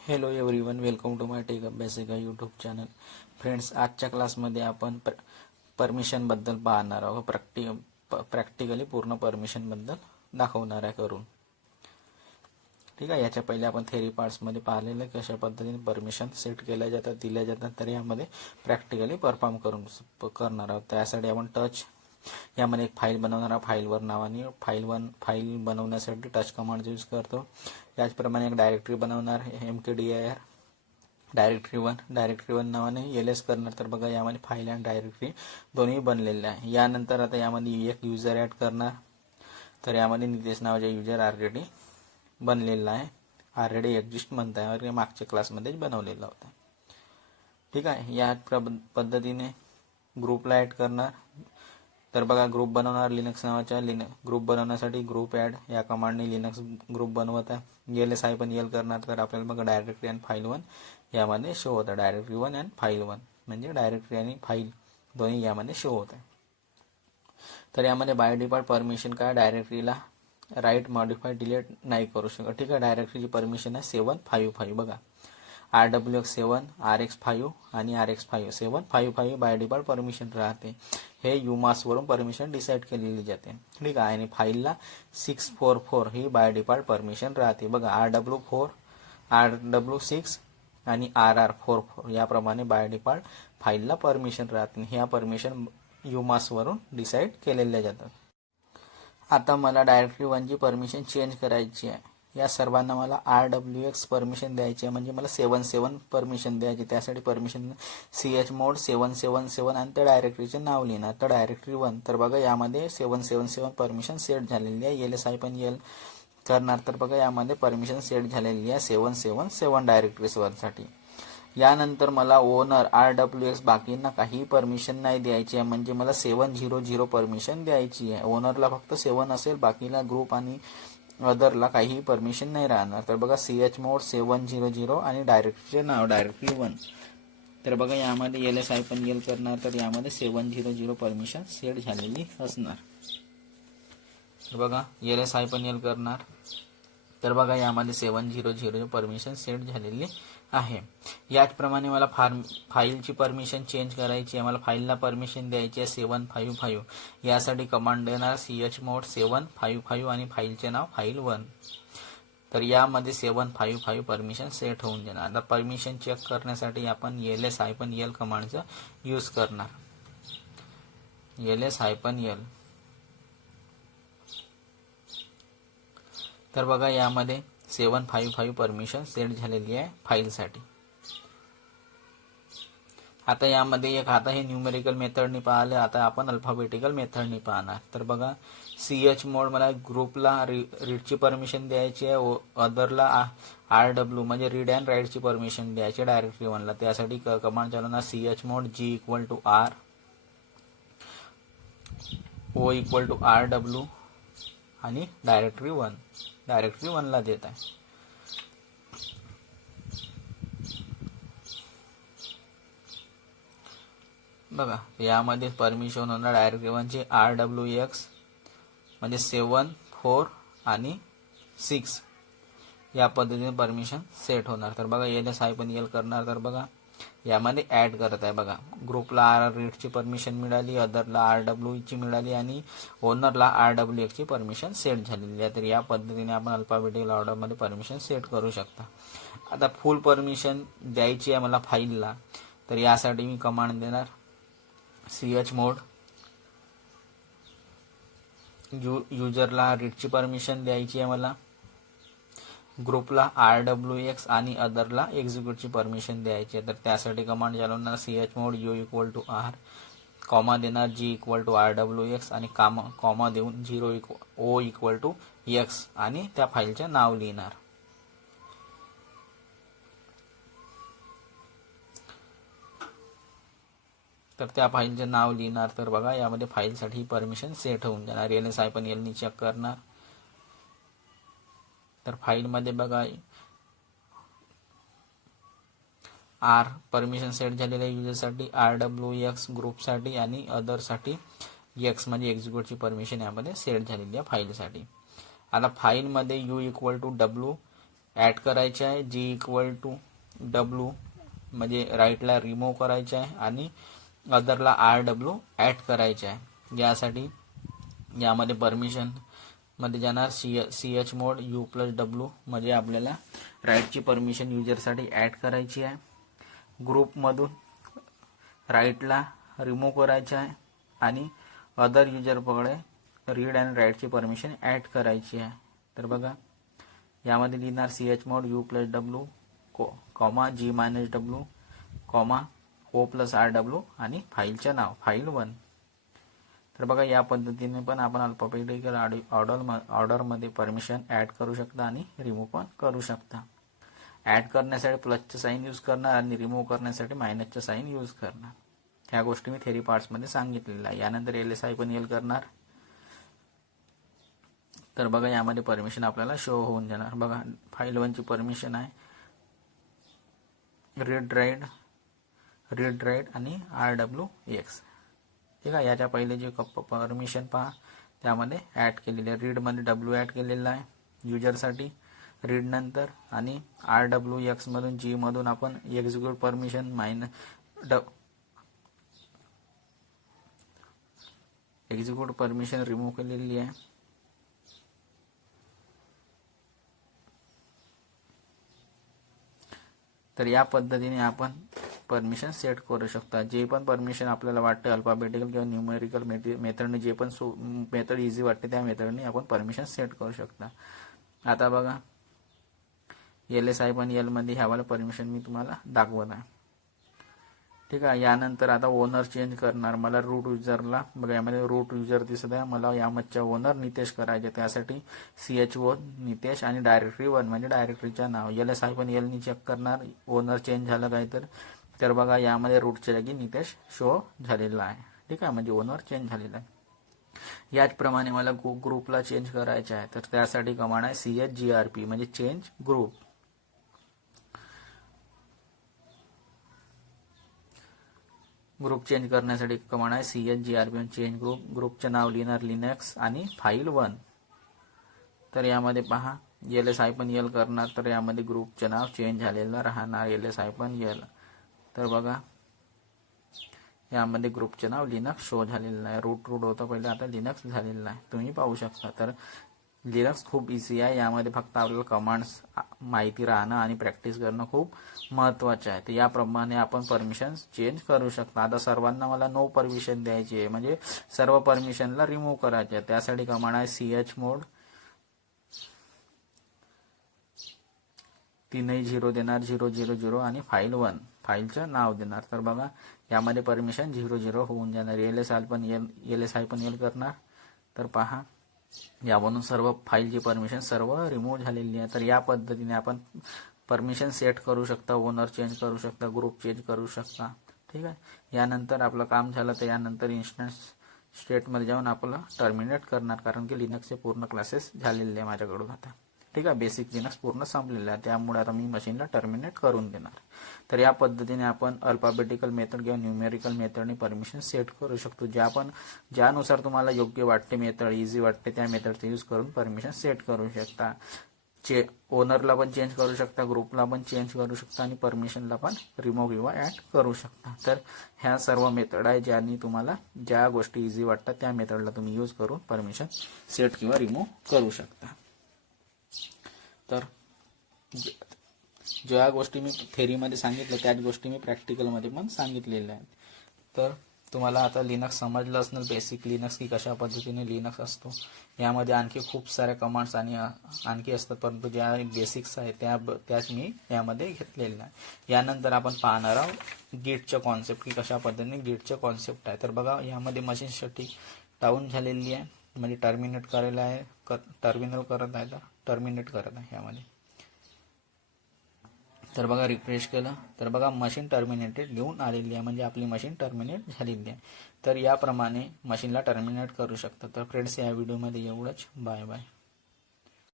Hello everyone, welcome to my tech Abhyasika YouTube channel. Friends, आजच्या क्लासमध्ये आपण परमिशनबद्दल पाहणार आहोत. प्रॅक्टिकली पूर्ण परमिशनबद्दल दाखवणार आहे करून. ठीक आहे. याच्या पहिले आपण थेरी पार्ट्समध्ये पाहिलेलं कशा पद्धतीने परमिशन सेट केल्या जातात, दिल्या जातात, तर यामध्ये प्रॅक्टिकली परफॉर्म करणार आहोत. त्यासाठी आपण यामध्ये एक फाईल बनवणार आहोत. फाईल नावाने फाईल बनवण्यासाठी टच कमांड यूज करतो. याचप्रमाणे एक डायरेक्टरी बनवणार, mkdir डायरेक्टरी वन नावाने ls करणार. तर बघा, यामध्ये फाईल आणि डायरेक्टरी दोन्ही बनलेले आहे. यानंतर आता यामध्ये एक युजर ॲड करणार. तर यामध्ये नितेश नावाचा युजर ऑलरेडी बनलेला आहे, ऑलरेडी एक्झिस्ट म्हणता आहे, मागच्या क्लासमध्येच बनवलेला होता. ठीक आहे. या पद्धतीने ग्रुपला ॲड करणार. तर बघा, ग्रुप बनवणार लिनक्स नावाच्या. ग्रुप बनवण्यासाठी ग्रुप ॲड या कमांडने लिनक्स ग्रुप बनवत आहे. ls-l करणार. तर आपल्याला बघा डायरेक्टरी आणि फाईल वन यामध्ये शो होतं. डायरेक्टरी वन आणि फाईल वन म्हणजे डायरेक्टरी आणि फाईल दोन्ही यामध्ये शो होत आहे. तर यामध्ये बाय डिफॉल्ट परमिशन काय, डायरेक्टरीला राईट, मॉडिफाय, डिलीट नाही करू शकत. ठीक आहे. डायरेक्टरीची परमिशन आहे 755. बघा, rwx7, rx5 आणि rx5 755 बाय डिफॉल्ट परमिशन राहते. हे UMAS वरून परमिशन डिसाईड केलेली जाते. ठीक आहे. आणि फाईलला 644 ही बाय डिफॉल्ट परमिशन राहते. बघा, rw4, rw6 आणि rr44 याप्रमाणे बाय डिफॉल्ट फाईलला परमिशन राहते. ह्या परमिशन UMAS वरून डिसाईड केलेल्या जातात. आता मला डायरेक्टरी वनची परमिशन चेंज करायची आहे. या सर्वांना मला rwx परमिशन द्यायची आहे, म्हणजे मला 77 परमिशन द्यायची. त्यासाठी परमिशन chmod 777 आणि त्या डायरेक्टरीचे नाव लिहिणार. तर डायरेक्टरी वन. तर बघा, यामध्ये 777 परमिशन सेट झालेली आहे. ls-l करणार. तर बघा, यामध्ये परमिशन सेट झालेली आहे 777 डायरेक्टरीसाठी. यानंतर मला ओनर rwx बाकींना काही परमिशन नाही द्यायची आहे, म्हणजे मला 700 परमिशन द्यायची आहे. ओनरला फक्त 7 असेल, बाकीला ग्रुप आणि अदरला काही परमिशन नाही राहणार. तर बघा, chmod 700 आणि डायरेक्टरीचे नाव डायरेक्टरी वन. तर बघा, यामध्ये ls-l करणार. तर यामध्ये 700 परमिशन सेट झालेली असणार. तर बघा, ls-l करणार. तर बघा, यामध्ये 700 परमिशन सेट झालेली आहे. याचप्रमाणे मला फाईलची परमिशन चेंज करायची आहे. मला फाईलला परमिशन द्यायची आहे 755. यासाठी कमांड देणार chmod 755 आणि फाईलचे नाव फाईल1. तर यामध्ये 755 परमिशन सेट होऊन देणार. आता परमिशन चेक करण्यासाठी आपण ls-l कमांडचा यूज करणार. ls-l. तर बघा, यामध्ये 755 परमिशन सेट झालेली आहे फाईलसाठी. आता यामध्ये आता हे न्यूमेरिकल मेथडनी पाहिलं, आता आपण अल्फाबेटिकल मेथडनी पाहणार. तर बघा, chmod मला ग्रुपला रीडची परमिशन द्यायची आहे, अदरला rw म्हणजे रीड अँड राईटची परमिशन द्यायची डायरेक्टरी वनला. त्यासाठी कमांड चालवणार chmod g = r, o = rw आणि डायरेक्टरी वनला देत आहे. बघा, यामध्ये परमिशन होणार डायरेक्टरी वनची rwx म्हणजे 7, 4 आणि 6 या पद्धतीने परमिशन सेट होणार. तर बघा, ls-l करणार. तर बघा, यामध्ये ॲड करत आहे. बघा, ग्रुपला रीडची परमिशन मिळाली, अदरला rw ची मिळाली आणि ओनरला rwx ची परमिशन सेट झालेली आहे. तर या पद्धतीने आपण अल्फाबेटिकल ऑर्डरमध्ये परमिशन सेट करू शकता. आता फुल परमिशन द्यायची आहे मला फाईलला. तर यासाठी मी कमांड देणार chmod युजरला रीडची परमिशन द्यायची आहे मला, ग्रुपला rwx आणि अदरला एक्झिक्यूटची परमिशन द्यायची आहे. तर त्यासाठी कमांड चालवणार chmod u = r, कॉमा देणार g = rwx आणि कॉमा देऊन o = x आणि त्या फाईलचे नाव लिहिणार. तर त्या फाईलचे नाव लिहिणार. तर बघा, यामध्ये फाईलसाठी परमिशन सेट होऊन जाणार. ls-l चेक करणार. तर फाईलमध्ये बघा, r परमिशन सेट झालेल्या युजरसाठी, rwx ग्रुपसाठी आणि अदरसाठी x म्हणजे एक्झिक्यूटची परमिशन यामध्ये सेट झालेली आहे फाईलसाठी. आता फाईलमध्ये u = w ॲड करायचे आहे, जी इक्वल टू डब्ल्यू म्हणजे राईटला रिमूव्ह करायचे आहे आणि अदरला RW ॲड करायचे आहे. यासाठी यामध्ये परमिशन मध्ये जाणार ch मोड u+w म्हणजे आपल्याला राईटची परमिशन युजरसाठी ॲड करायची आहे. ग्रुपमधून राईटला रिमूव्ह करायचे आहे आणि अदर युजरकडे रीड अँड राईटची परमिशन ॲड करायची आहे. तर बघा यामध्ये लिहिणार ch मोड u+w comma g-w comma o+rw आणि फाईलचे नाव फाईल 1. तर बघा या पद्धतीने पण आपण अल्फाबेटिकल ऑर्डरमध्ये परमिशन ॲड करू शकता आणि रिमूव्ह पण करू शकता. ॲड करण्यासाठी प्लसचं साईन यूज करणार आणि रिमूव्ह करण्यासाठी मायनसचं साईन यूज करणार. ह्या गोष्टी मी थेरी पार्ट्समध्ये सांगितलेल्या आहे. यानंतर LSI करणार. तर बघा यामध्ये परमिशन आपल्याला शो होऊन जाणार. बघा फाईल 1ची परमिशन आहे रीड राईट आणि RWX. ठीक आहे. याच्या पहिले जे परमिशन पहा त्यामध्ये ॲड केलेले आहे. रीडमध्ये W ॲड केलेला आहे युजरसाठी रीड नंतर आणि RWX मधून G मधून आपण execute permission execute permission remove केलेली आहे. तर या पद्धतीने आपण परमिशन सेट करू शकता. जे पण परमिशन आपल्याला वाटते अल्फाबेटिकल किंवा न्यूमेरिकल मेथडने जे पण मेथड इझी वाटते त्या मेथडने आपण परमिशन सेट करू शकता. आता बघा LSI मध्ये ह्यावाला परमिशन मी तुम्हाला दाखवत आहे. ठीक आहे. यानंतर आता ओनर चेंज करणार. मला रूट युजरला बघा यामध्ये रूट युजर दिसत आहे. मला यामधच्या ओनर नितेश करायचे. त्यासाठी CHO नितेश आणि डायरेक्टरी 1 म्हणजे डायरेक्टरीच्या नाव LSI नी चेक करणार ओनर चेंज झालं काय तर बघा यामध्ये रूटच्या जागी नितेश शो झालेला आहे. ठीक आहे. म्हणजे ओनर चेंज झालेला आहे. याचप्रमाणे मला ग्रुपला चेंज करायचे आहे. तर त्यासाठी कमांड आहे chgrp म्हणजे चेंज ग्रुप. ग्रुप चेंज करण्यासाठी कमांड आहे chgrp चेंज ग्रुप. ग्रुपचे नाव लिहिणार लिनक्स आणि फाईल 1. तर यामध्ये पहा LSI करणार तर यामध्ये ग्रुपचे नाव चेंज झालेलं राहणार LSI. तर बघा यामध्ये ग्रुपचे नाव लिनक्स शो झालेलं आहे. रूट होतं पहिले आता लिनक्स झालेलं आहे. तुम्ही पाहू शकता. तर लिनक्स खूप इझी आहे. यामध्ये फक्त आपल्याला कमांड्स माहिती राहणं आणि प्रॅक्टिस करणं खूप महत्त्वाचं आहे. तर याप्रमाणे आपण परमिशन चेंज करू शकता. आता सर्वांना मला नो परमिशन द्यायची आहे म्हणजे सर्व परमिशनला रिमूव्ह करायचे आहे. त्यासाठी कमांड आहे ch मोड 3 0 देणार 000 आणि फाईल 1 फाईलचं नाव देणार. तर बघा यामध्ये परमिशन 00 होऊन जाणार. LSI करणार. तर पहा यावरून सर्व फाईलची परमिशन सर्व रिमूव्ह झालेली आहे. तर या पद्धतीने आपण परमिशन सेट करू शकता. ओनर चेंज करू शकता. ग्रुप चेंज करू शकता. ठीक आहे. यानंतर आपलं काम झालं तर यानंतर इन्स्टन्स स्टेटमध्ये जाऊन आपलं टर्मिनेट करणार कारण की लिनक्सचे पूर्ण क्लासेस झालेले आहे माझ्याकडून आता. ठीक आहे. बेसिक लिनक्स पूर्ण संपलेलं आहे. त्यामुळे आता मी मशीनला टर्मिनेट करून देणार. तर या पद्धतीने आपण अल्फाबेटिकल मेथड किंवा न्यूमेरिकल मेथडने परमिशन सेट करू शकतो. ज्यानुसार तुम्हाला योग्य वाटते मेथड इझी वाटते त्या मेथडचा यूज करून परमिशन सेट करू शकता. ओनरला पण चेंज करू शकता. ग्रुपला पण चेंज करू शकता आणि परमिशनला पण रिमूव्ह किंवा ॲड करू शकता. तर ह्या सर्व मेथड आहे ज्यांनी तुम्हाला ज्या गोष्टी इझी वाटतात त्या मेथडला तुम्ही यूज करून परमिशन सेट किंवा रिमूव्ह करू शकता. तर ज्या गोष्टी मी थेरीमध्ये सांगितल्या त्याच गोष्टी मी प्रॅक्टिकलमध्ये पण सांगितलेल्या आहेत. तर तुम्हाला आता लिनक्स समजलं असणार बेसिक लिनक्स की कशा पद्धतीने लिनक्स असतो. यामध्ये आणखी खूप साऱ्या कमांड्स आणि आणखी असतात परंतु ज्या बेसिक्स आहेत त्याच मी यामध्ये घेतलेल्या आहे. यानंतर आपण पाहणार आहोत गिटचं कॉन्सेप्ट की कशा पद्धतीने गिटचं कॉन्सेप्ट आहे. तर बघा यामध्ये मशीनसाठी डाऊन झालेली आहे म्हणजे टर्मिनेट करायला आहे टर्मिनल करत आहे तर टर्मिनेट करत आहे यामध्ये. तर बघा रिफ्रेश केलं तर बघा मशीन टर्मिनेटेड लिहून आलेली आहे म्हणजे आपली मशीन टर्मिनेट झालेली आहे. तर याप्रमाणे मशीनला टर्मिनेट करू शकता. तर फ्रेंड्स या व्हिडिओमध्ये एवढंच. Bye bye.